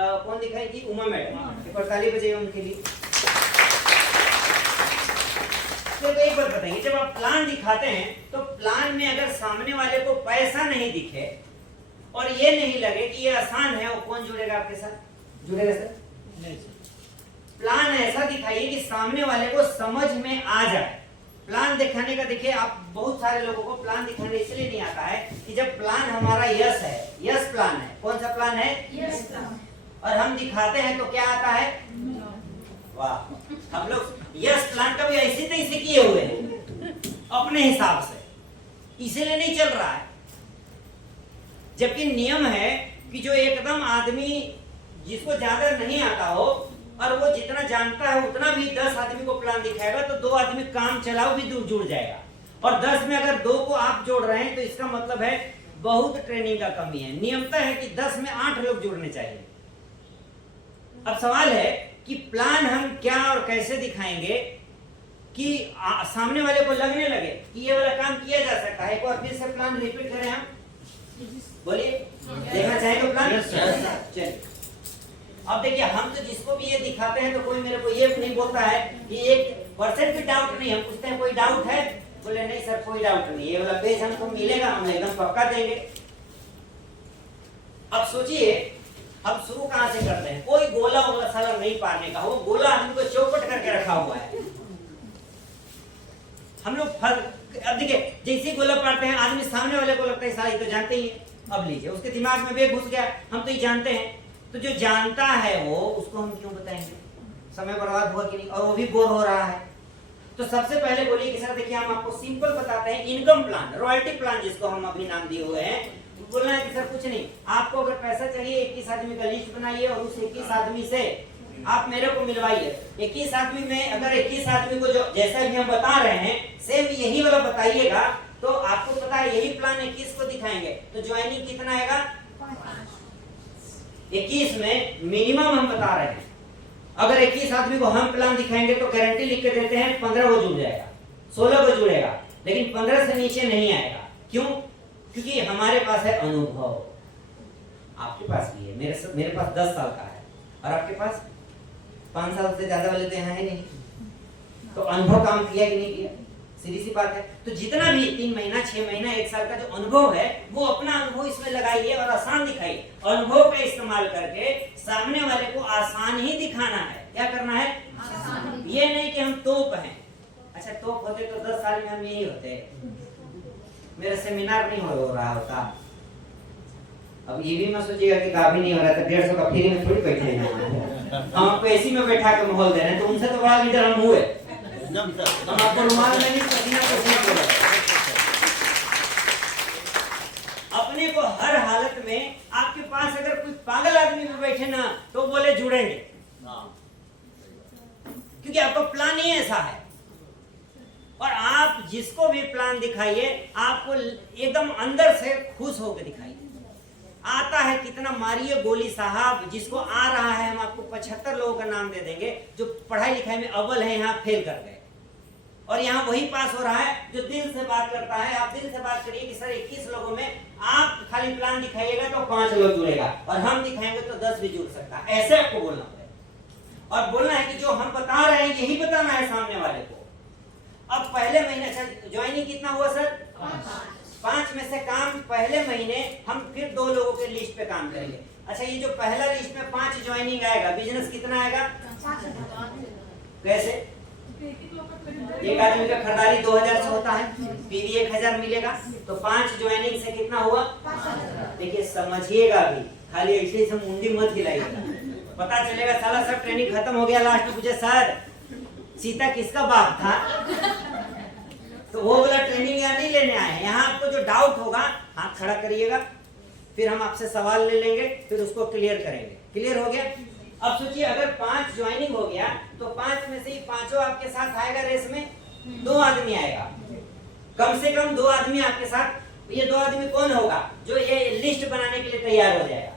कौन दिखाई थी? उमा मैडम। एक बार ताली बजाइए उनके लिए। तो एक बात बताइए, जब आप प्लान दिखाते हैं तो प्लान में अगर सामने वाले को पैसा नहीं दिखे और ये नहीं लगे कि ये आसान है, वो कौन जुड़ेगा आपके साथ? जुड़ेगा सर? नहीं सर। प्लान ऐसा दिखाइए कि सामने वाले को समझ में आ जाए। प्लान दिखाने का, देखिए आप बहुत सारे लोगों को प्लान दिखाने इसलिए नहीं आता है कि जब प्लान हमारा यस है, यस प्लान है, कौन सा प्लान है? Yes plan. और हम दिखाते हैं तो क्या आता है? वाह, हम लोग यस प्लान का भी ऐसे तैसे किए हुए हैं अपने हिसाब से, इसीलिए नहीं चल रहा है। जबकि नियम है कि जो एकदम आदमी जिसको ज्यादा नहीं आता हो और वो जितना जानता है उतना भी 10 आदमी को प्लान दिखाएगा तो 2 आदमी काम चलाओ भी जुड़ जाएगा। और 10 में अगर 2 को आप जोड़ रहे हैं तो इसका मतलब है बहुत ट्रेनिंग का कमी है। नियमता है कि 10 में 8 लोग जुड़ने चाहिए। अब सवाल है कि प्लान हम क्या और कैसे दिखाएंगे कि सामने वाले को लगने लगे कि ये वाला काम किया जा सकता है। एक बार फिर से प्लान रिपीट करें हम, बोलिए। देखना चाहेंगे प्लान? चलिए अब देखिए, हम तो जिसको भी ये दिखाते हैं तो कोई मेरे को ये नहीं बोलता है कि 1% भी डाउट नहीं। हम पूछते हैं कोई डाउट है? बोले नहीं सर कोई डाउट नहीं, ये वाला पेज हमको मिलेगा, हम एकदम पक्का देंगे। अब सोचिए अब शुरू कहां से करते हैं? कोई गोला वोला साला नहीं पारने का, वो गोला हमको चौपट करके रखा हुआ है। हम लोग अब देखिए, जैसे गोला पारते हैं आदमी सामने वाले को लगता है साला ये तो जानते ही है। अब लीजिए, उसके दिमाग में बेग घुस गया, हम तो ये जानते हैं। तो जो जानता है वो, उसको हम क्यों बताएंगे? समय बर्बाद हुआ कि नहीं, और वो भी बोर हो रहा है। तो सबसे पहले बोलिए कि सर देखिए हम आपको सिंपल बताते हैं, इनकम प्लान, रॉयल्टी प्लान जिसको हम अभी नाम दिए हुए हैं। बोलना है कि सर कुछ नहीं, आपको अगर पैसा चाहिए 21 आदमी का लिस्ट बनाइए और उस 21 आदमी से आप मेरे को मिलवाइए। 21 आदमी में अगर 21 आदमी को जो जैसा भी हम बता रहे हैं सेम यही वाला बताइएगा तो आपको पता है यही प्लान 21 को दिखाएंगे तो ज्वाइनिंग कितना आएगा? 21 में मिनिमम हम बता रहे हैं। अगर 21 आदमी को हम प्लान दिखाएंगे तो गारंटी लिख के देते हैं 15 को जुड़ जाएगा, 16 को जुड़ेगा, लेकिन 15 से नीचे नहीं आएगा। क्यों? क्योंकि हमारे पास है अनुभव। आपके पास भी है, मेरे पास 10 साल का है और आपके पास 5 साल से ज्यादा वाले तो यहाँ है नहीं। तो अनुभव काम किया कि नहीं किया? सीधी सी बात है। तो जितना भी 3 महीना 6 महीना 1 साल का जो अनुभव है वो अपना अनुभव इसमें लगाइए और आसान दिखाइए। अनुभव का इस्तेमाल करके सामने वाले को आसान ही दिखाना है। क्या करना है? आसान। ये नहीं कि हम तोप हैं। अच्छा तोप होते तो 10 साल में हम यही होते, मेरा सेमिनार नहीं हो रहा होता। अब ये भी मत सोचिएगा कि काफी नहीं हो रहा था, 150 का फ्री में थोड़ी बैठे हैं। हम आपको एसी में बैठा के माहौल दे रहे हैं तो उनसे तो बड़ा लीडर हम हुए। हम आपको रुमाल नहीं पसीना पसीना अपने को हर हालत में आपके पास अगर कोई पागल आदमी भी बैठे ना तो बोले जुड़ेंगे, क्योंकि आपका प्लान ही ऐसा है। और आप जिसको भी प्लान दिखाइए आपको एकदम अंदर से खुश होकर दिखाइए। आता है कितना मारिए गोली साहब, जिसको आ रहा है हम आपको 75 लोगों का नाम दे देंगे जो पढ़ाई लिखाई में अव्वल है, यहाँ फेल कर गए और यहाँ वही पास हो रहा है जो दिल से बात करता है। आप दिल से बात करिए कि सर 21 लोगों में आप खाली प्लान दिखाइएगा तो 5 लोग जुड़ेगा और हम दिखाएंगे तो 10 भी जुड़ सकता है। ऐसे आपको बोलना पड़ेगा और बोलना है कि जो हम बता रहे हैं यही बताना है सामने वाले को। अब पहले महीने ज्वाइनिंग कितना हुआ सर? 5 में से काम पहले महीने हम फिर 2 लोगों के लिस्ट पे काम करेंगे। अच्छा ये जो पहला लिस्ट में 5 ज्वाइनिंग आएगा, बिजनेस कितना आएगा? 5,000। कैसे? एक आदमी का खरीदारी 2,000 से होता है, पीवी 1,000 मिलेगा तो 5 ज्वाइनिंग से कितना हुआ? 5,000। देखिए समझिएगा भी, खाली ऐसे ही मुंडी मत हिलाइएगा, पता चलेगा साला सब ट्रेनिंग खत्म हो गया, लास्ट में पूछे सर सीता किसका बाप था? तो वो वाला ट्रेनिंग यहाँ नहीं लेने आए हैं। यहाँ आपको जो डाउट होगा हाथ खड़ा करिएगा, फिर हम आपसे सवाल ले लेंगे, फिर उसको क्लियर करेंगे। क्लियर हो गया? अब सोचिए अगर 5 ज्वाइनिंग हो गया तो 5 में से ही 5 आपके साथ आएगा रेस में, 2 आदमी आएगा, कम से कम 2 आदमी आपके साथ। ये 2 आदमी कौन होगा? जो ये लिस्ट बनाने के लिए तैयार हो जाएगा।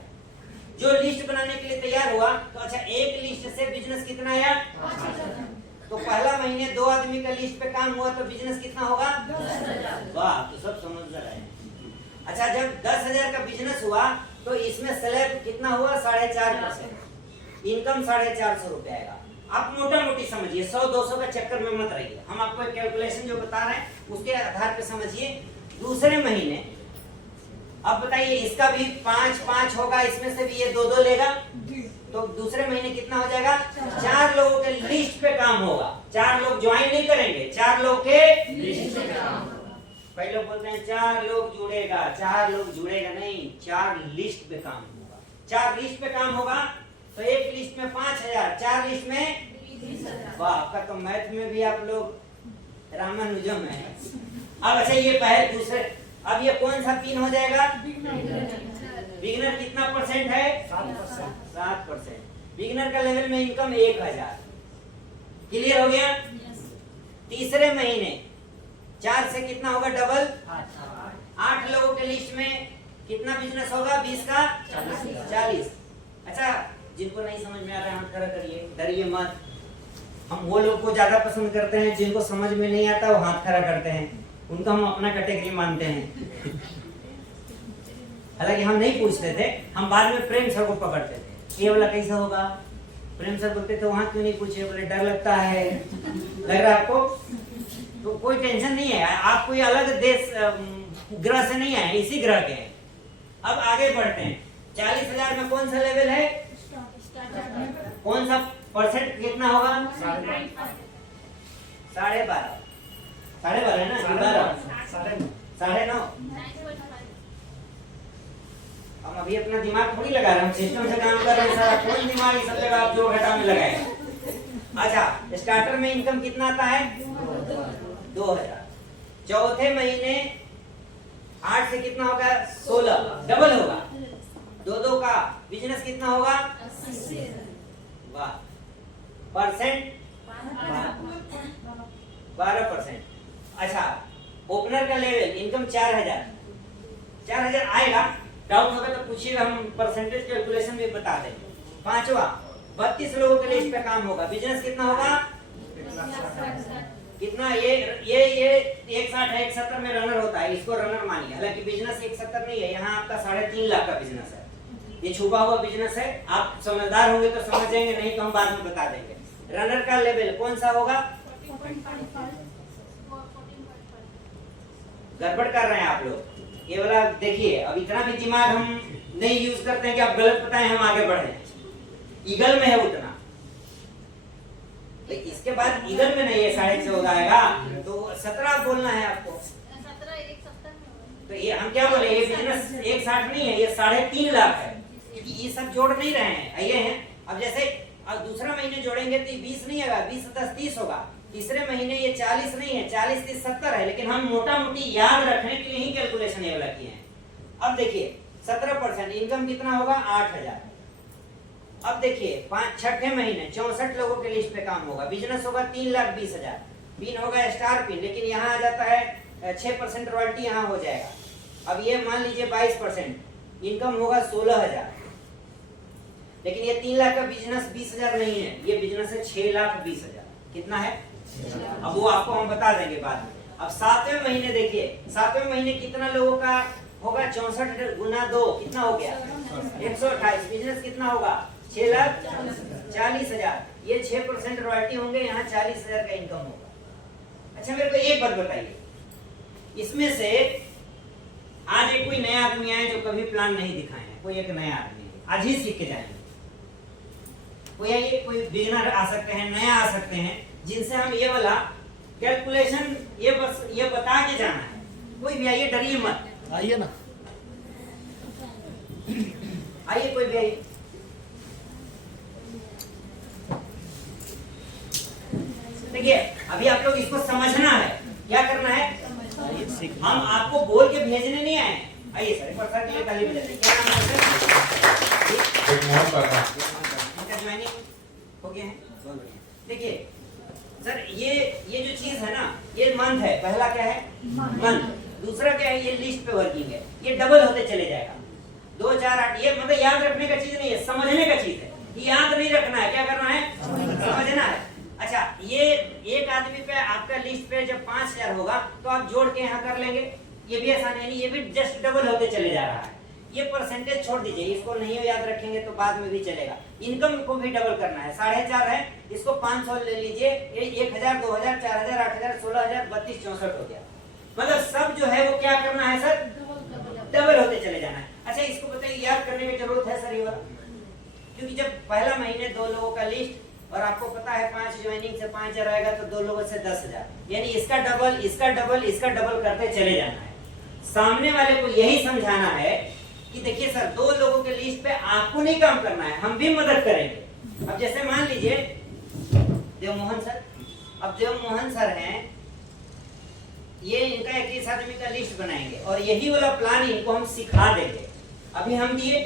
जो लिस्ट बनाने के लिए तैयार हुआ तो अच्छा एक लिस्ट से बिजनेस कितना आया? 5,000। तो पहला महीने 2 आदमी का लिस्ट पे काम हुआ तो बिजनेस कितना होगा? 10,000। वाह, तो सब समझ रहे हैं। अच्छा जब 10,000 का बिजनेस हुआ तो इसमें स्लैब कितना हुआ 4.5%, इनकम 450 रुपये आएगा। आप मोटा मोटी समझिए, 100-200 का चक्कर में मत रहिए, हम आपको एक कैलकुलेशन जो बता रहे हैं उसके आधार पे समझिए। दूसरे महीने अब बताइए, इसका भी 5-5 होगा, इसमें से भी ये 2-2 लेगा, तो दूसरे महीने कितना हो जाएगा? 4 लोगों के लिस्ट पे काम होगा। 4 लोग ज्वाइन नहीं करेंगे, 4 लोग के लिस्ट पे काम। कई लोग बोलते हैं 4 लोग जुड़ेगा, 4 लोग जुड़ेगा नहीं, 4 लिस्ट पे काम होगा। 4 लिस्ट पे काम होगा तो एक लिस्ट में 5000, 4 लिस्ट में 20,000। वाह, आपका तो मैथ में भी आप लोग रामानुजम है। अब अच्छा, ये पहले दूसरे, अब ये कौन सा पिन हो जाएगा? बिगिनर कितना परसेंट है? 7%। बिगिनर का लेवल में इनकम 1000। क्लियर हो गया? तीसरे महीने 4 से कितना होगा डबल? 8 लोगों के लिस्ट में कितना बिजनेस होगा? 20 का 40। अच्छा, जिनको नहीं समझ में आ रहा है हाथ खड़ा करिए, डरिए मत। हम वो लोग को ज्यादा पसंद करते हैं जिनको समझ में नहीं आता वो हाथ खड़ा करते हैं, उनको हम अपना कैटेगरी मानते हैं। हालांकि हम नहीं पूछते थे, हम बाद में प्रेम सर को पकड़ते थे, ये वाला कैसा होगा? प्रेम सर बोलते थे वहां क्यों नहीं पूछे? बोले डर लगता है। लग रहा है आपको? तो कोई टेंशन नहीं है, आप कोई अलग देश ग्रह से नहीं आए, इसी ग्रह के हैं। अब आगे बढ़ते हैं। 40,000 में कौन सा लेवल है? कौन सा परसेंट कितना होगा? 12.5। 12.5 है ना? 9.5। हम अभी अपना दिमाग थोड़ी लगा रहे हैं, हम सिस्टम से काम कर रहे हैं सारा। कौन दिमाग इस सब जगह आप जोड़ घटा में लगाए? अच्छा, स्टार्टर में इनकम कितना आता है? 2000। चौथे महीने 8 से कितना होगा? 16, डबल होगा। 2-2 का बिजनेस कितना होगा? 80। वाह, परसेंट 12%। अच्छा, ओपनर का लेवल इनकम 4000 आएगा। डाउट होगा तो पूछिएगा, हम परसेंटेज कैलकुलेशन भी बता देंगे। पांचवा, 32 लोगों के लिस्ट पे काम होगा, बिजनेस कितना होगा? कितना? ये 160 है, 170 में रनर होता है, इसको रनर मानिए। हालांकि बिजनेस 170 नहीं है, यहाँ आपका 3.5 लाख का बिजनेस है, ये छुपा हुआ बिजनेस है। आप समझदार होंगे तो समझ जाएंगे, नहीं तो हम बाद में बता देंगे। रनर का लेवल कौन सा होगा? गड़बड़ कर रहे हैं आप लोग, ये वाला देखिए। अब इतना भी दिमाग हम नहीं यूज करते हैं कि आप गलत बताएं हम आगे बढ़े। ईगल में है उतना, तो इसके बाद ईगल में नहीं है, 14.5 आएगा तो 17 बोलना है आपको। 17 तो ये हम क्या बोले, ये बिजनेस 160 नहीं है, ये 3.5 लाख है, क्योंकि ये सब जोड़ नहीं रहे हैं, ये हैं। अब जैसे अब दूसरा महीने जोड़ेंगे तो 20 नहीं होगा, 20 + 10 30 होगा। तीसरे महीने ये 40 नहीं है, 40 + 30 70 है, लेकिन हम मोटा मोटी याद रखने के लिए ही कैलकुलेशन ये वाला किए हैं। अब देखिए 17% इनकम कितना होगा? 8000। अब देखिए छठे महीने 64 लोगों के लिस्ट पे काम होगा, बिजनेस होगा 3,20,000। पिन होगा स्टार पिन, लेकिन यहाँ आ जाता है 6% रॉयल्टी यहाँ हो जाएगा। अब ये मान लीजिए 22%, इनकम होगा 16,000। लेकिन ये 3 लाख का बिजनेस 20,000 नहीं है, ये बिजनेस है 6,20,000। कितना है? अब वो आपको हम बता देंगे बाद में। अब 7वें महीने देखिए, 7वें महीने कितना लोगों का होगा? 64 × 2 कितना हो गया? 128। बिजनेस कितना होगा? 6,40,000। ये 6% रॉयल्टी होंगे, यहाँ 40,000 का इनकम होगा। अच्छा, मेरे को एक बात बताइए, इसमें से आज एक कोई नया आदमी आए जो कभी प्लान नहीं दिखाए हैं, कोई एक नया आदमी आज ही सीख के जाएंगे, कोई बिगिनर आ सकते हैं, नया आ सकते हैं, जिनसे हम ये वाला कैलकुलेशन ये बता के जाना है। कोई भी आइए, डरिए मत, आइए ना, आइए कोई भी आइए। देखिए अभी आप लोग इसको समझना है, क्या करना है? हम आपको बोल के भेजने नहीं आए। आइए सर, एक बार सर के लिए ताली बजाइए। क्या नाम है सर? ज्वाइनिंग हो गया है। देखिए सर, ये जो चीज है ना, ये मंथ है। पहला क्या है? मंथ। दूसरा क्या है? ये लिस्ट पे वर्किंग है, ये डबल होते चले जाएगा। 2 4 8, ये मतलब याद रखने का चीज नहीं है, समझने का चीज है। याद नहीं रखना है, क्या करना है? समझना है। अच्छा, ये एक आदमी पे आपका लिस्ट पे जब 5000 होगा तो आप जोड़ के यहाँ कर लेंगे, ये भी आसान है। ये भी जस्ट डबल होते चले जा रहा है। ये परसेंटेज छोड़ दीजिए, इसको नहीं याद रखेंगे तो बाद में भी चलेगा। इनकम को भी डबल करना है, 4.5 है, इसको 500 ले लीजिए, 1000, 2000, 4000, 8000, 16000, 32, 64 हो गया। मतलब सब जो है वो क्या करना है सर, डबल होते चले जाना है। अच्छा इसको बताइए, याद करने की जरूरत है सर ये वाला, क्योंकि जब पहला महीने 2 लोगों का लिस्ट और आपको पता है 5 ज्वाइनिंग से 5000 आएगा तो 2 लोगों से 10000, यानी इसका डबल, इसका डबल, इसका डबल करते चले जाना है। सामने वाले को यही समझाना है कि देखिए सर 2 लोगों के लिस्ट पे आपको नहीं काम करना है, हम भी मदद करेंगे। अब जैसे मान लीजिए देवमोहन सर, अब देवमोहन सर हैं, ये इनका 21 आदमी का लिस्ट बनाएंगे और यही वाला प्लान इनको हम सिखा देंगे। अभी हम दिए,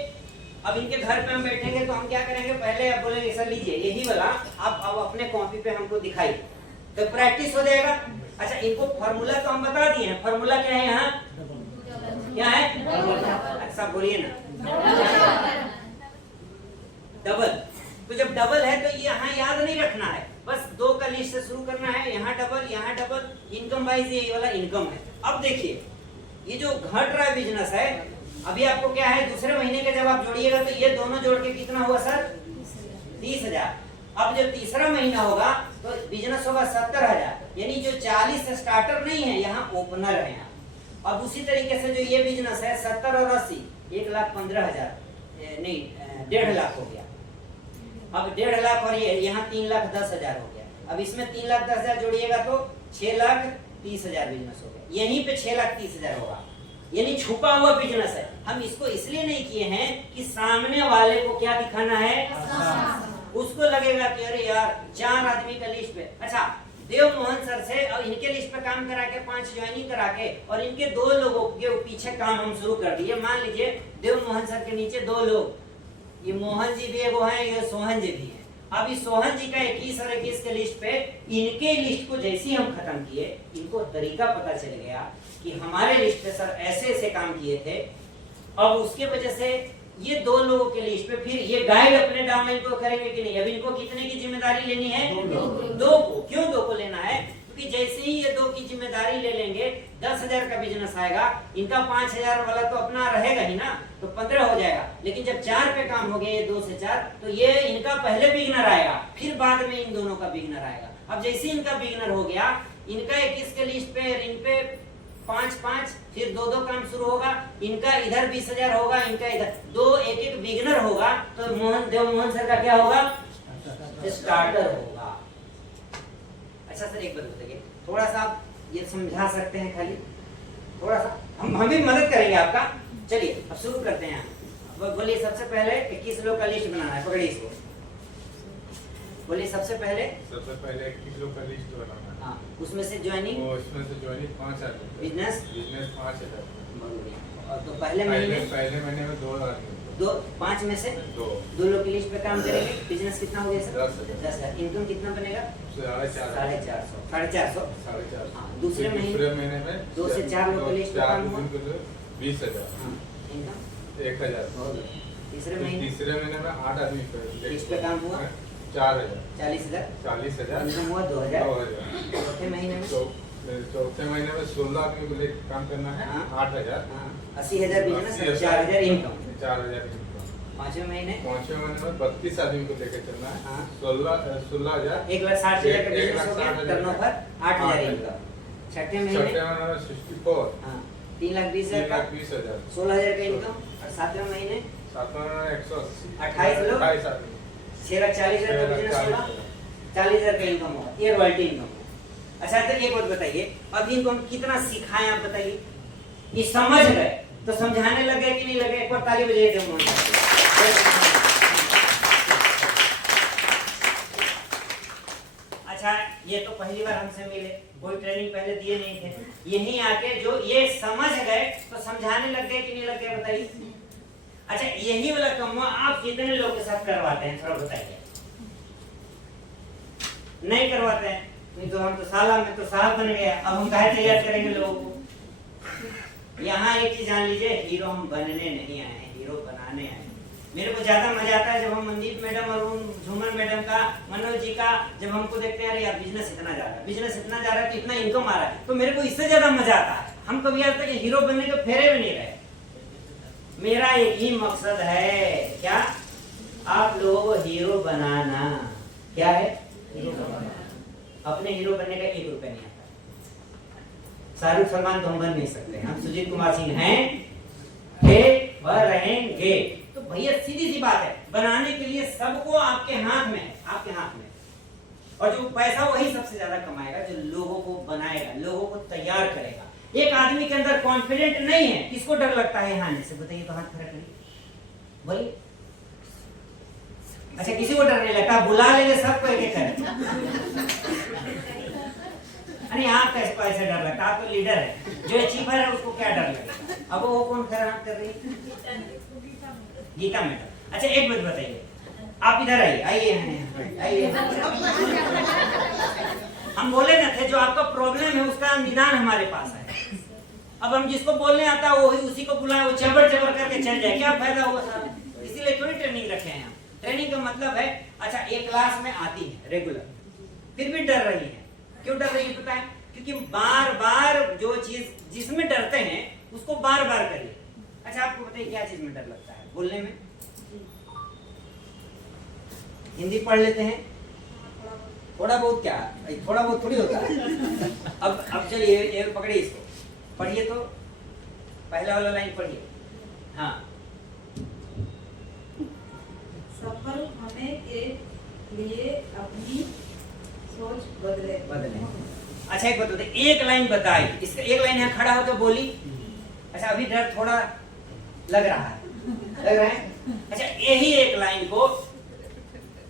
अब इनके घर पे हम बैठेंगे तो हम क्या करेंगे, पहले आप बोलेंगे सर लीजिए यही वाला आप अब अपने कॉपी पे हमको दिखाइए, तो प्रैक्टिस हो जाएगा। अच्छा इनको फार्मूला तो हम बता दिए हैं, फार्मूला क्या है यहाँ, क्या है, अच्छा बोलिए ना, डबल। तो जब डबल है तो यहाँ याद नहीं रखना है, बस 2 का लिस्ट से शुरू करना है, यहाँ डबल, इनकम वाइज ये वाला इनकम है। अब देखिए ये जो घट रहा है बिजनेस है, अभी आपको क्या है, दूसरे महीने के जब आप जोड़िएगा तो ये दोनों जोड़ के कितना हुआ सर, 30,000। अब जब तीसरा महीना होगा तो बिजनेस होगा 70,000, यानी जो 40 स्टार्टर नहीं है, यहाँ ओपनर है यहाँ। अब उसी तरीके से जो ये बिजनेस है 70 और 80, 1,15,000 नहीं 1.5 लाख हो गया। अब 1.5 लाख और ये यहाँ 3,10,000 हो गया। अब इसमें 3,10,000 जोड़िएगा तो 6,30,000 बिजनेस हो गया, यहीं पे 6,30,000 होगा, यानी छुपा हुआ बिजनेस है। हम इसको इसलिए नहीं किए हैं कि सामने वाले को क्या दिखाना है, उसको लगेगा कि अरे यार 4 आदमी का लिस्ट पे, अच्छा देवमोहन सर से और इनके लिस्ट पे काम करा के 5 ज्वाइनिंग करा के और इनके 2 लोगों के पीछे काम हम शुरू कर दिए। मान लीजिए देवमोहन सर के नीचे 2 लोग, ये मोहन जी भी एगो हैं, ये सोहन जी भी हैं। अब इस सोहन जी का 21 और 21 के लिस्ट पे, इनके लिस्ट को जैसे ही हम खत्म किए, इनको तरीका पता चल गया कि हमारे लिस्ट पे सर ऐसे ऐसे काम किए थे। अब उसके वजह से ये 2 लोगों के लिस्ट पे फिर ये गाइड अपने डाउनलाइन को करेंगे कि नहीं। अब इनको कितने की जिम्मेदारी लेनी है, 2 को। क्यों 2 को लेना है, क्योंकि जैसे ही ये 2 की जिम्मेदारी ले लेंगे 10,000 का बिजनेस आएगा, इनका 5,000 वाला तो अपना रहेगा ही ना, तो 15 हो जाएगा। लेकिन जब 4 पे काम हो गया, ये 2 से 4, तो ये इनका पहले बिगनर आएगा, फिर बाद में इन दोनों का बिगनर आएगा। अब जैसे इनका बिगनर हो गया, इनका 21 के लिस्ट पे, इन पे 5-5, फिर 2-2 काम शुरू होगा, इनका इधर 20,000 होगा, इनका इधर 2 एक बिगनर होगा, तो देवमोहन सर का क्या होगा, स्टार्टर होगा। अच्छा सर एक बात बताइए, थोड़ा सा आप ये समझा सकते हैं, खाली थोड़ा सा हम भी मदद करेंगे आपका। चलिए अब शुरू करते हैं। बोलिए सबसे पहले 21 लोग का लिस्ट बनाना है, पकड़िए इसको। बोलिए सबसे पहले 21 लोग का लिस्ट बनाना है। हाँ, उसमें से ज्वाइनिंग, उसमें से ज्वाइनिंग 5 आदमी, बिजनेस 5,000। और तो पहले महीने में 2 आदमी, 5 में से 2 लोग की लिस्ट पे काम करेंगे। बिजनेस कितना हो गया सर, 10,000। इनकम कितना बनेगा, 450। हाँ, दूसरे महीने में 2 से 4 लोग की लिस्ट पे काम हुआ, 20,000। इनकम 1,000। तीसरे महीने में 8 आदमी लिस्ट पे काम हुआ, 4,000। 40,000। इनकम हुआ 2,000। चौथे महीने में 16 आदमी को लेकर काम करना है, 8,000। 80,000 बिजनेस, 4,000 इनकम। 4,000 इनकम। पांचवें महीने में 32 आदमी को लेकर चलना है, 16,000। 1,60,000 का बिजनेस हो गया, टर्नओवर 8,000 इनकम। छठे महीने 64, 3,20,000 16,000 का इनकम। और 7वें महीने 180, 28 लोग, 6,40,000 का बिजनेस होगा, 40,000 का इनकम होगा, ये रॉयल्टी इनकम होगा। अच्छा तो एक बात बताइए, अभी इनको हम कितना सिखाएं आप बताइए, ये समझ गए तो समझाने लगे कि नहीं लगे, एक बार ताली बजाइए देवमोहन सर। अच्छा ये तो पहली बार हमसे मिले, कोई ट्रेनिंग पहले दिए नहीं थे, यहीं आके जो ये समझ गए तो समझाने लग गए कि नहीं लग गए बताइए। अच्छा यही वाला काम आप कितने लोगों के साथ करवाते हैं, थोड़ा बताइए। नहीं करवाते हैं, नहीं तो हम तो साला में तो साहब बन गया, अब हम कहे तैयार करेंगे लोगों को। यहाँ एक चीज जान लीजिए, हीरो हम बनने नहीं आए, हीरो बनाने आए। मेरे को ज्यादा मजा आता है जब हम मनदीप मैडम और झूमर मैडम का, मनोज जी का जब हमको देखते हैं, अरे यार बिजनेस इतना जा रहा है, बिजनेस इतना जा रहा है, तो इतना इनकम आ रहा है, तो मेरे को इससे ज्यादा मजा आता है। हम कभी आज तक हीरो बनने के फेरे में नहीं रहे, मेरा एक ही मकसद है, क्या? आप लोगों को हीरो बनाना। क्या है? हीरो बनाना। अपने हीरो बनने का 1 रुपया नहीं आता। शाहरुख सलमान तो हम बन नहीं सकते, हम सुजीत कुमार सिंह हैं, थे व रहेंगे। तो भैया सीधी सी बात है, बनाने के लिए सबको आपके हाथ में है, आपके हाथ में। और जो पैसा वही सबसे ज्यादा कमाएगा जो लोगों को बनाएगा, लोगों को तैयार करेगा। एक आदमी के अंदर कॉन्फिडेंट नहीं है, किसको डर लगता है यहाँ आने से? बताइए तो, हाथ खड़ा करिए, बोलिए। अच्छा, किसी को डर नहीं लगता? बुला लेंगे सबको एक एक कर। अरे आप कैसे ऐसे डर लगता? आप तो लीडर है, जो अचीवर है उसको क्या डर लगेगा? अब वो कौन खड़ा हाथ कर रही है? गीता मैडम। अच्छा एक बात बताइए, आप इधर आइए, आइए। हम बोले ना थे, जो आपका प्रॉब्लम है उसका निदान हमारे पास है। अब हम जिसको बोलने आता है वो उसी को बुलाए, वो चबर करके चल जाए, क्या फायदा होगा साहब? इसीलिए थोड़ी ट्रेनिंग रखे हैं हम। ट्रेनिंग का मतलब है, अच्छा एक क्लास में आती है रेगुलर, फिर भी डर रही है। क्यों डर रही है पता है? क्योंकि बार बार जो चीज जिसमें डरते हैं उसको बार बार करिए। अच्छा आपको बताइए क्या चीज में डर लगता है? बोलने में? हिंदी पढ़ लेते हैं थोड़ा बहुत, क्या थोड़ा बहुत थोड़ी होता है। अब चलिए ये पकड़िए, इसको पढ़िए, तो पहला वाला लाइन पढ़िए। हाँ, सफल होने के लिए अपनी सोच बदले। अच्छा एक बात बताइए, एक लाइन बताई, इसका एक लाइन यहाँ खड़ा होकर बोली। अच्छा अभी डर थोड़ा लग रहा है? अच्छा यही एक लाइन को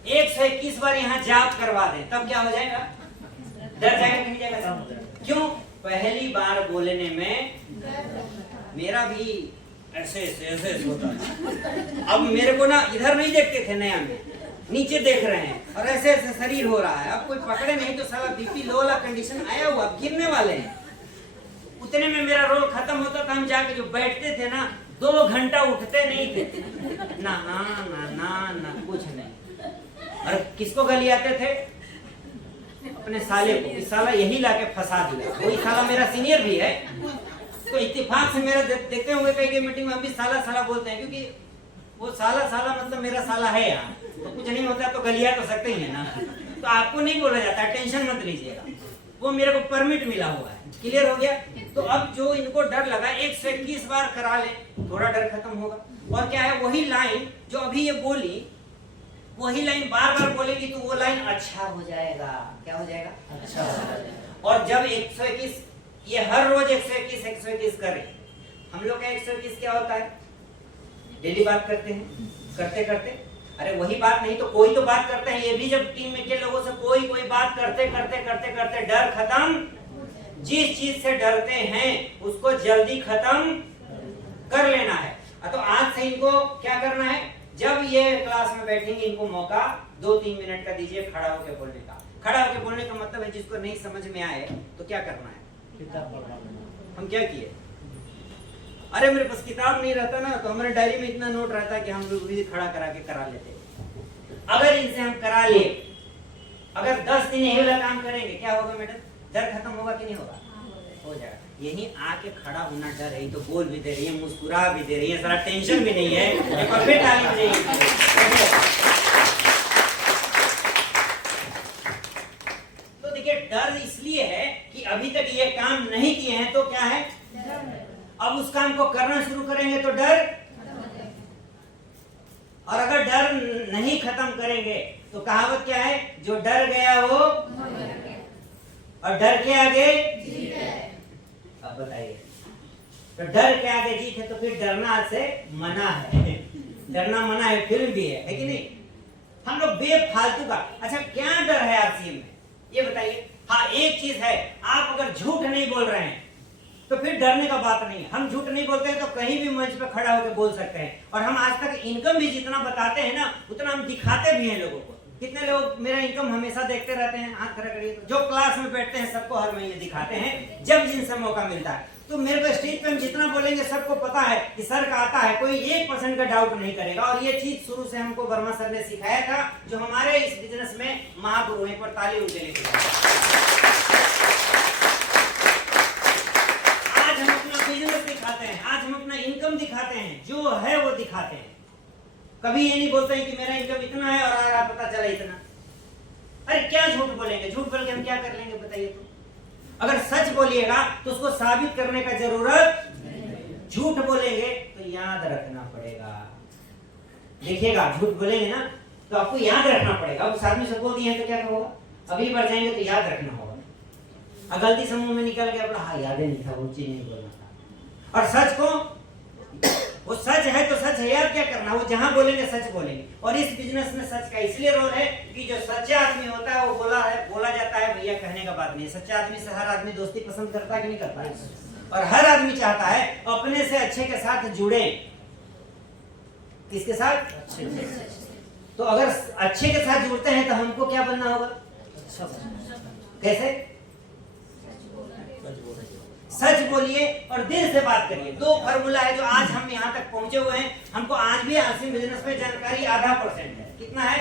121 बार यहाँ जाप करवा दें, तब क्या हो जाएगा? डर जाएगा कि नहीं जाएगा? क्यों? पहली बार बोलने में मेरा भी ऐसे होता है। अब मेरे को ना इधर नहीं देखते थे नया में, नीचे देख रहे हैं और ऐसे ऐसे शरीर हो रहा है। अब कोई पकड़े नहीं तो साला बीपी लो वाला कंडीशन आया हुआ, अब गिरने वाले हैं। उतने में मेरा रोल खत्म होता था, हम जाके जो बैठते थे ना 2 घंटा उठते नहीं थे, ना कुछ नहीं। और किसको गाली आते थे? अपने साले को, इस साला यही लाके फंसा दिया। वही साला मेरा सीनियर भी है, तो इत्तेफाक से मेरा देखते होंगे कई मीटिंग में हम भी साला बोलते हैं, क्योंकि वो साला मतलब मेरा साला है यहाँ, तो कुछ नहीं होता तो गलिया तो सकते ही है ना। तो आपको नहीं बोला जाता, टेंशन मत लीजिएगा, वो मेरे को परमिट मिला हुआ है। क्लियर हो गया? तो अब जो इनको डर लगा 121 बार करा ले, थोड़ा डर खत्म होगा। और क्या है, वही लाइन जो अभी ये बोली, वही लाइन बार बार बोलेगी तो वो लाइन अच्छा हो जाएगा। क्या हो जाएगा? अच्छा हो जाएगा। और जब 121, ये हर रोज 121 करें, हम लोग का 121 क्या होता है? डेली बात करते हैं, करते अरे वही बात नहीं तो कोई तो बात करते हैं। ये भी जब टीम में के लोगों से कोई बात करते डर खत्म। जिस चीज से डरते हैं उसको जल्दी खत्म कर लेना है। तो आज से इनको क्या करना है, जब ये क्लास में बैठेंगे इनको मौका 2-3 मिनट का दीजिए खड़ा होकर बोलने का। खड़ा होकर बोलने का मतलब है जिसको नहीं समझ में आए तो क्या करना है? हम क्या किए, अरे मेरे पास किताब नहीं रहता ना, तो हमारे डायरी में इतना नोट रहता कि हम लोग भी खड़ा करा के करा लेते। अगर इनसे हम करा ले, अगर 10 दिन यही वाला काम करेंगे, क्या होगा मैडम? डर खत्म होगा कि नहीं होगा? हो जाएगा। यही आके खड़ा होना डर है, तो बोल भी दे रही है, मुस्कुरा भी दे रही है, सारा टेंशन भी नहीं है, एक और फिर ताली भी नहीं है। तो देखिए डर इसलिए है कि अभी तक ये काम नहीं किए हैं, तो क्या है? अब उस काम को करना शुरू करेंगे तो डर, और अगर डर नहीं खत्म करेंगे तो कहावत क्या है, जो डर गया वो और डर के आगे जीत है। अब बताइए, तो डर के आगे जीत है, तो फिर डरना से मना है। डरना मना है, फिल्म भी है कि नहीं? हम लोग बेफालतू का, अच्छा क्या डर है आरसीएम में, ये बताइए। हाँ एक चीज है, आप अगर झूठ नहीं बोल रहे हैं तो फिर डरने का बात नहीं है। हम झूठ नहीं बोलते हैं तो कहीं भी मंच पे खड़ा होकर बोल सकते हैं। और हम आज तक इनकम भी जितना बताते हैं ना, उतना हम दिखाते भी हैं लोगों को। कितने लोग मेरा इनकम हमेशा देखते रहते हैं? हाथ खड़ा करिए। जो क्लास में बैठते हैं सबको हर महीने दिखाते हैं जब जिनसे मौका मिलता है। तो मेरे को स्टेज पे हम जितना बोलेंगे सबको पता है कि सर का आता है, कोई 1% का डाउट नहीं करेगा। और ये चीज शुरू से हमको वर्मा सर ने सिखाया था, जो हमारे इस बिजनेस में महागुरु हैं, पर ताली उनके लिए। आज हम अपना बिजनेस दिखाते हैं, आज हम अपना इनकम दिखाते हैं, जो है वो दिखाते हैं। कभी ये नहीं बोलते हैं कि मेरा इनकम इतना है और आज पता चला इतना। अरे क्या झूठ बोलेंगे, झूठ बोल के हम क्या कर लेंगे बताइए। तो अगर सच बोलिएगा तो उसको साबित करने का जरूरत, झूठ बोलेंगे तो याद रखना पड़ेगा। देखिएगा, झूठ बोलेंगे ना तो आपको याद रखना पड़ेगा। उस आदमी से बोल दिए तो क्या होगा, अगली बार जाएंगे तो याद रखना होगा। गलती से मुंह में निकल गया, बोला हाँ याद ही नहीं था, वो चीज नहीं बोलना था। और सच को, वो सच है तो सच है यार, क्या करना, वो जहां बोलेंगे सच बोलेंगे। और इस बिजनेस में सच का इसलिए रोल है कि जो सच्चा आदमी होता है वो बोला जाता है भैया, कहने का बात नहीं है। सच्चा आदमी से हर आदमी दोस्ती पसंद करता है कि नहीं करता है, और हर आदमी चाहता है अपने से अच्छे के साथ जुड़े। किसके साथ? अच्छे से। तो अगर अच्छे के साथ जुड़ते हैं तो हमको क्या बनना होगा? कैसे? सच बोलिए और दिल से बात करिए। दो फार्मूला है जो आज हम यहाँ तक पहुंचे हुए हैं। हमको आज भी आसिम बिजनेस में जानकारी 0.5% है। कितना है?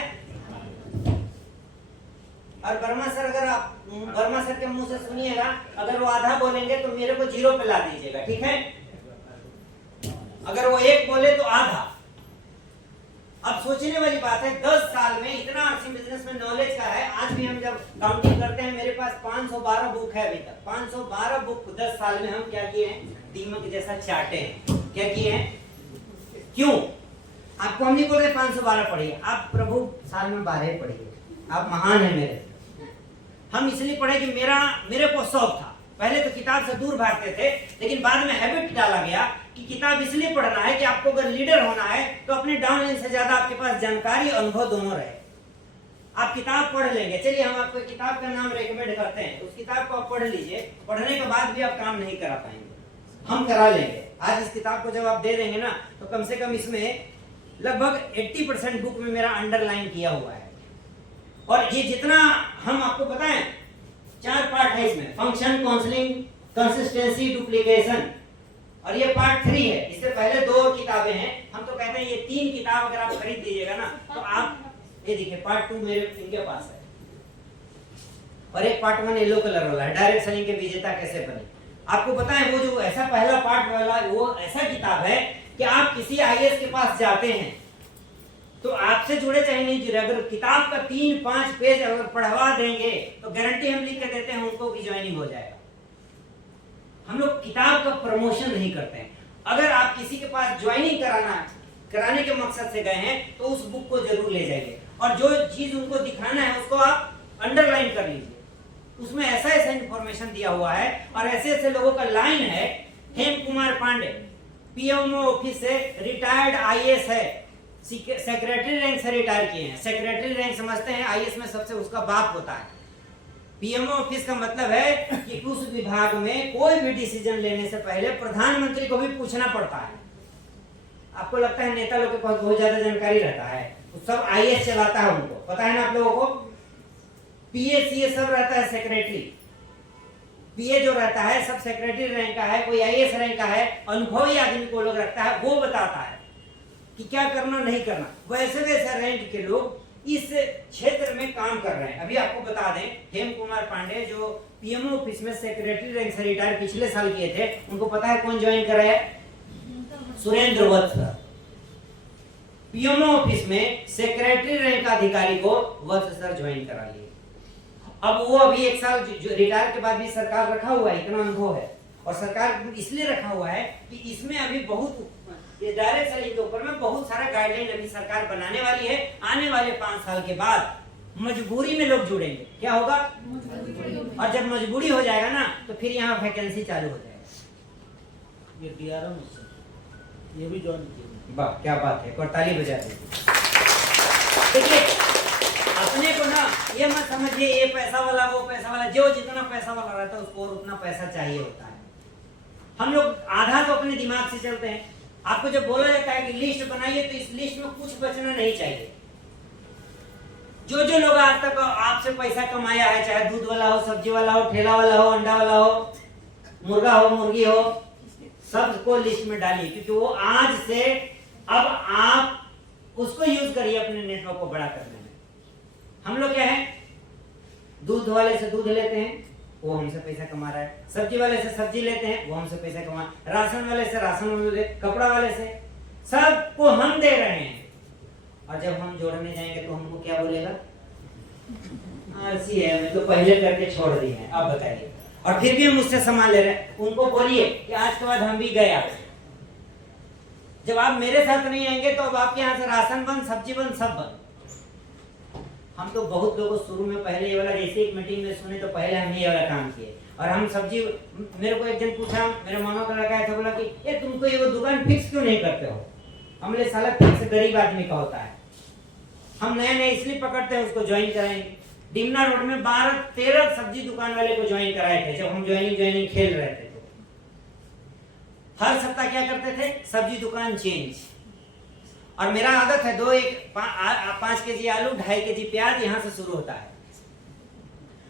और वर्मा सर, अगर आप वर्मा सर के मुंह से सुनिएगा, अगर वो आधा बोलेंगे तो मेरे को 0 पे ला दीजिएगा, ठीक है? अगर वो 1 बोले तो आधा। अब सोचने वाली बात है, 10 साल में इतना आसिम बिजनेस में नॉलेज का है। आज भी हम जब काउंटिंग करते हैं, मेरे पास 512 बुक है अभी तक। 512 बुक 10 साल में हम क्या किए हैं? दीमक जैसा चाटे हैं। क्या किए हैं? क्यों? आपको हम नहीं बोल रहे 512 पढ़िए, आप प्रभु साल में 12 पढ़िए, आप महान है मेरे। हम इसलिए पढ़े कि मेरे को शौक था। पहले तो किताब से दूर भागते थे, लेकिन बाद में हैबिट डाला गया कि किताब इसलिए पढ़ना है कि आपको अगर लीडर होना है तो अपने डाउनलाइन से ज्यादा आपके पास जानकारी, अनुभव दोनों रहे। आप किताब पढ़ लेंगे, चलिए हम आपको किताब का नाम रेकमेंड करते हैं, उस किताब को आप पढ़ लीजिए। पढ़ने के बाद भी आप काम नहीं करा पाएंगे, हम करा लेंगे। आज इस किताब को जब आप दे देंगे ना, तो कम से कम इसमें लगभग 80% बुक में मेरा अंडरलाइन किया हुआ है। और ये जितना हम आपको बताएं, 4 पार्ट है इसमें: फंक्शन, काउंसलिंग, कंसिस्टेंसी, डुप्लीकेशन, और ये पार्ट 3 है। इससे पहले 2 और किताबें हैं। हम तो कहते हैं ये 3 किताब अगर आप खरीद लीजिएगा ना, तो आप ये देखिए पार्ट 2 मेरे इनके पास है, और एक पार्ट 1 येलो कलर वाला है, डायरेक्ट सेलिंग के विजेता कैसे बने। आपको पता है वो जो ऐसा पहला पार्ट वाला, वो ऐसा किताब है कि आप किसी आईएएस के पास जाते हैं तो आपसे जुड़े चाहे नहीं जुड़े, अगर किताब का 3-5 पेज अगर पढ़वा देंगे तो गारंटी हम लिख के देते हैं उनको भी ज्वाइनिंग हो जाएगा। हम लोग किताब का प्रमोशन नहीं करते हैं। अगर आप किसी के पास ज्वाइनिंग कराने के मकसद से गए हैं तो उस बुक को जरूर ले जाइए, और जो चीज उनको दिखाना है उसको आप अंडरलाइन कर लीजिए। उसमें ऐसा ऐसा इंफॉर्मेशन दिया हुआ है और ऐसे ऐसे लोगों का लाइन है। हेम कुमार पांडे पीएमओ ऑफिस से रिटायर्ड आईएएस है, सेक्रेटरी रैंक से रिटायर किए हैं। सेक्रेटरी रैंक समझते हैं, आईएएस में सबसे उसका बाप होता है। पीएमओ ऑफिस का मतलब है कि उस विभाग में कोई भी डिसीजन लेने से पहले प्रधानमंत्री को भी पूछना पड़ता है। आपको लगता है नेता लोग के पास बहुत ज्यादा जानकारी रहता है, तो सब आईएएस चलाता है, उनको पता है ना आप लोगों को। पीए सीए सब रहता है, सेक्रेटरी पीए जो रहता है सब सेक्रेटरी रैंक का है, कोई आईएएस रैंक का है। अनुभवी आदमी को लोग रखता है, वो बताता है कि क्या करना नहीं करना। वैसे वैसे रैंक के लोग इस क्षेत्र में काम कर रहे हैं। अभी आपको बता दें, हेम कुमार पांडे जो पीएमओ ऑफिस में सेक्रेटरी रैंक से रिटायर पिछले साल किए थे, उनको पता है कौन ज्वाइन कराया? सुरेंद्र वत्स। पीएमओ ऑफिस में सेक्रेटरी रैंक अधिकारी को वत्स सर ज्वाइन करा लिए। अब वो अभी 1 साल रिटायर के बाद भी सरकार रखा हुआ है, इतना अनुभव है। और सरकार इसलिए रखा हुआ है कि इसमें अभी बहुत, ये डायरेक्ट सेलिंग के ऊपर में बहुत सारा गाइडलाइन अभी सरकार बनाने वाली है। आने वाले 5 साल के बाद मजबूरी में लोग जुड़ेंगे। क्या होगा? और जब मजबूरी हो जाएगा ना, तो फिर यहाँ वैकेंसी चालू हो जाएगा। ये डीआरएम ये भी ज्वाइन किया। वाह क्या बात है, और ताली बजा दीजिए। देखिए अपने को ना ये मत समझिए ये पैसा वाला वो पैसा वाला, जो जितना पैसा वाला रहता है उसको और उतना पैसा चाहिए होता है। हम लोग आधा तो अपने दिमाग से चलते हैं। आपको जब बोला जाता है कि लिस्ट बनाइए, तो इस लिस्ट में कुछ बचना नहीं चाहिए। जो जो लोग आज तक आपसे पैसा कमाया है, चाहे दूध वाला हो, सब्जी वाला हो, ठेला वाला हो, अंडा वाला हो, मुर्गा हो, मुर्गी हो, सबको लिस्ट में डालिए, क्योंकि वो आज से अब आप उसको यूज करिए अपने नेटवर्क को बड़ा करने में। हम लोग क्या है, दूध वाले से दूध लेते हैं, वो हमसे पैसा कमा रहा है, सब्जी वाले से सब्जी लेते हैं, वो हमसे पैसा कमा, राशन वाले से राशन वाले, कपड़ा वाले से, सबको हम दे रहे हैं। और जब हम जोड़ने जाएंगे तो हमको क्या बोलेगा, आलसी है, मैं तो पहले करके छोड़ दिए हैं, अब बताइए। और फिर भी हम मुझसे सामान ले रहे हैं। उनको बोलिए कि आज के बाद हम भी गए आपसे। जब आप मेरे साथ नहीं आएंगे तो अब आपके यहाँ से राशन बंद, सब्जी बंद, सब बंद। हम तो बहुत लोगों शुरू में पहले ये वाला, जैसे एक मीटिंग में सुने तो पहले हम ये वाला काम किए। और हम सब्जी, मेरे को एक जन पूछा, मेरे मामा का लड़का था, बोला कि ये तुमको ये वो दुकान फिक्स क्यों नहीं करते हो? हमने साला फिक्स गरीब आदमी का होता है, हम नए नए इसलिए पकड़ते हैं, उसको ज्वाइन कराएंगे। डिमना रोड में 12-13 सब्जी दुकान वाले को ज्वाइन कराए थे जब हम ज्वाइनिंग खेल रहे थे। तो हर सप्ताह क्या करते थे, सब्जी दुकान चेंज। और मेरा आदत है 5 केजी आलू, 2.5 केजी प्याज, यहाँ से शुरू होता है।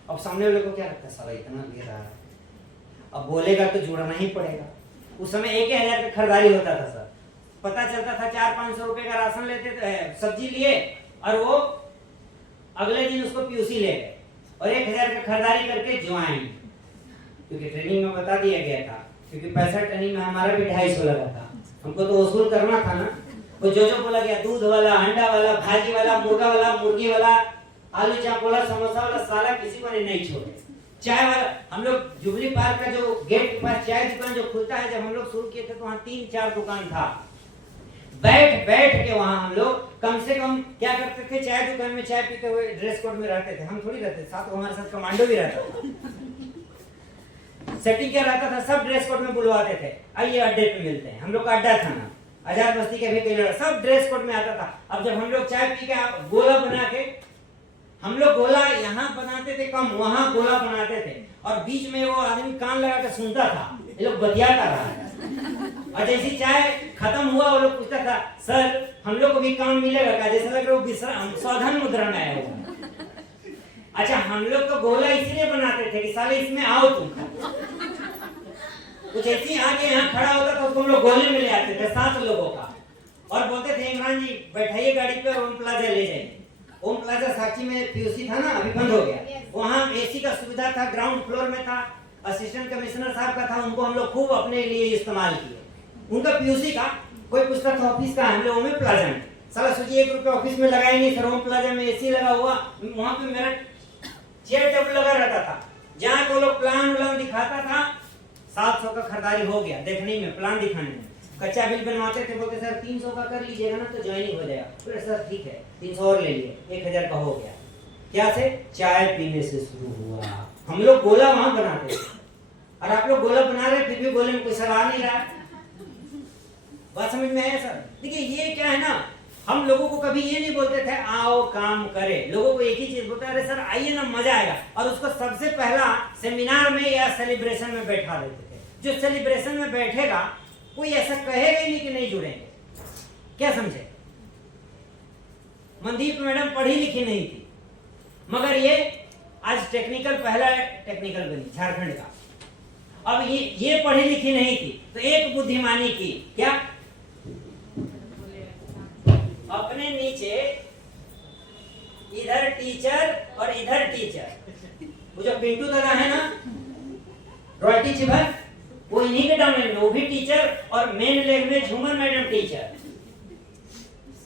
अब सामने वाले को क्या लगता है, साला इतना ले रहा है, अब बोलेगा तो जुड़ना ही पड़ेगा। उस समय 1,000 का खरीदारी होता था सर, पता चलता था 400-500 रुपए का राशन लेते थे, सब्जी लिए, और वो अगले दिन उसको पीयूसी ले गए और 1,000 का खरीदारी करके ज्वाइन। क्योंकि ट्रेनिंग में बता दिया गया था, क्योंकि पैसा ट्रेनिंग में हमारा भी 250 लगा था, हमको तो वसूल करना था ना। वो जो बोला गया, दूध वाला, अंडा वाला, भाजी वाला, मुर्गा वाला, मुर्गी वाला, आलू चाप वाला, समोसा वाला, साला किसी को नहीं छोड़े। चाय वाला, हम लोग जुबली पार्क का जो गेट के पास चाय दुकान जो खुलता है, जब हम लोग शुरू किए थे तो वहाँ 3-4 दुकान था। बैठ के वहाँ हम लोग कम से कम क्या करते थे, चाय दुकान में चाय पीते हुए ड्रेस कोड में रहते थे। हम थोड़ी रहते थे, साथ हमारे साथ कमांडो भी रहता था। सेटिंग क्या रहता था, सब ड्रेस कोड में बुलवाते थे, आइए अड्डे पे मिलते हैं। हम लोग का अड्डा था ना, आजाद बस्ती के भी कई लड़का, सब ड्रेस कोड में आता था। अब जब हम लोग चाय पी के गोला बना के, हम लोग गोला यहाँ बनाते थे कम, वहां गोला बनाते थे, और बीच में वो आदमी कान लगा के सुनता था, ये लोग बतियाता रहा है। और जैसी चाय खत्म हुआ, वो लोग पूछता था, सर हम लोग को भी काम मिलेगा क्या? जैसे लग रहा है वो सावधान मुद्रा में आया हुआ। अच्छा, हम लोग तो गोला इसलिए बनाते थे कि साले इसमें आओ तुम। कुछ ऐसी आके यहाँ खड़ा होता था, उसको हम लोग गोले में ले आते थे 7 लोगों का, और बोलते थे, इमरान जी बैठाइए गाड़ी पे, ओम प्लाजा ले जाइए। ओम प्लाजा साक्षी में पीयूसी था ना, अभी बंद हो गया। वहाँ एसी का सुविधा था, ग्राउंड फ्लोर में था, असिस्टेंट कमिश्नर साहब का था, उनको हम लोग खूब अपने लिए इस्तेमाल किए। उनका पीयूसी का कोई पूछता था ऑफिस का, हम लोग ओम प्लाजा में, साला सोचिए 1 रुपया ऑफिस में लगाए नहीं सर, ओम प्लाजा में एसी लगा हुआ, वहाँ पे मेरा चेयर टेबल लगा रहता था। जहाँ को लोग प्लान दिखाता था, 700 का खरीदारी हो गया, देखने में, प्लान दिखाने में। कच्चा बिल बनवाते थे, बोलते सर 300 का कर लीजिएगा ना तो ज्वाइनिंग हो जाएगा। बोले सर ठीक है, 300 और ले लिए, 1000 का हो गया। क्या से? चाय पीने से शुरू हुआ। हम लोग गोला वहां बनाते थे, और आप लोग गोला बना रहे, फिर भी गोले में कोई सर आ नहीं रहा। बात समझ में आया सर? देखिए ये क्या है ना, हम लोगों को कभी ये नहीं बोलते थे आओ काम करें, लोगों को एक ही चीज बोलते, अरे सर आइए ना, मजा आएगा। और उसको सबसे पहला सेमिनार में या सेलिब्रेशन में बैठा देते थे। जो सेलिब्रेशन में बैठेगा, कोई ऐसा कहेगा ही नहीं कि नहीं जुड़ेंगे। क्या समझे? मनदीप मैडम पढ़ी लिखी नहीं थी, मगर ये आज टेक्निकल, पहला टेक्निकल बनी झारखंड का। अब ये पढ़ी लिखी नहीं थी, तो एक बुद्धिमानी की, क्या? अपने नीचे इधर टीचर और इधर टीचर, वो जो पिंटू दादा है ना, रॉयल्टी चिभर, वो इन्हीं के डाउनलाइन में, वो भी टीचर, और मेन लेग में झूमर मैडम टीचर।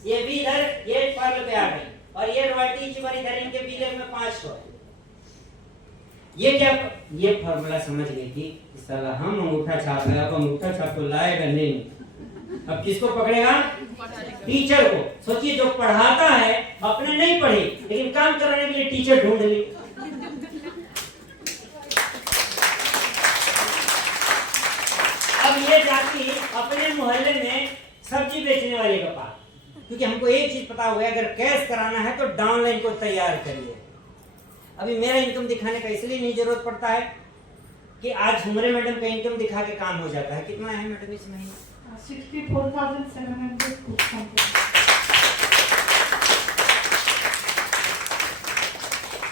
ये भी इधर ये पर्ल पे आ गई, और ये रॉयल्टी चिभर इधर, इनके बी लेग में 500। ये क्या? ये फॉर्मूला समझ गई थी, साला हम अंगूठा छाप है, अब अंगूठा छाप तो लाएगा नहीं। अब किसको पकड़ेगा? टीचर को। सोचिए, जो पढ़ाता है अपने नहीं पढ़ी, लेकिन काम कराने के लिए टीचर ढूंढ ली। अब ये जाती अपने मोहल्ले में सब्जी बेचने वाले के पास, क्योंकि हमको एक चीज पता हुआ है, अगर कैश कराना है तो डाउनलाइन को तैयार करिए। अभी मेरा इनकम दिखाने का इसलिए नहीं जरूरत पड़ता है कि आज झुमरे मैडम का इनकम दिखा के काम हो जाता है। कितना है मैडम इस महीने? 64,700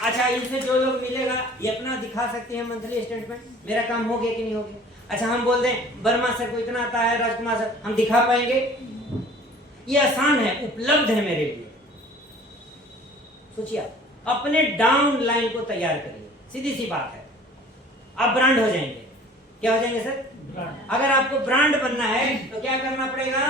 अच्छा, इनसे जो लोग मिलेगा ये अपना दिखा सकते हैं मंथली स्टेटमेंट, मेरा काम हो गया कि नहीं हो गया। अच्छा, हम बोल दें वर्मा सर को इतना आता है, राजकुमार सर, हम दिखा पाएंगे? ये आसान है, उपलब्ध है मेरे लिए। सोचिए, अपने डाउन लाइन को तैयार करिए, सीधी सी बात है। आप ब्रांड हो जाएंगे। क्या हो जाएंगे सर? ब्रांड। अगर आपको ब्रांड बनना है तो क्या करना पड़ेगा?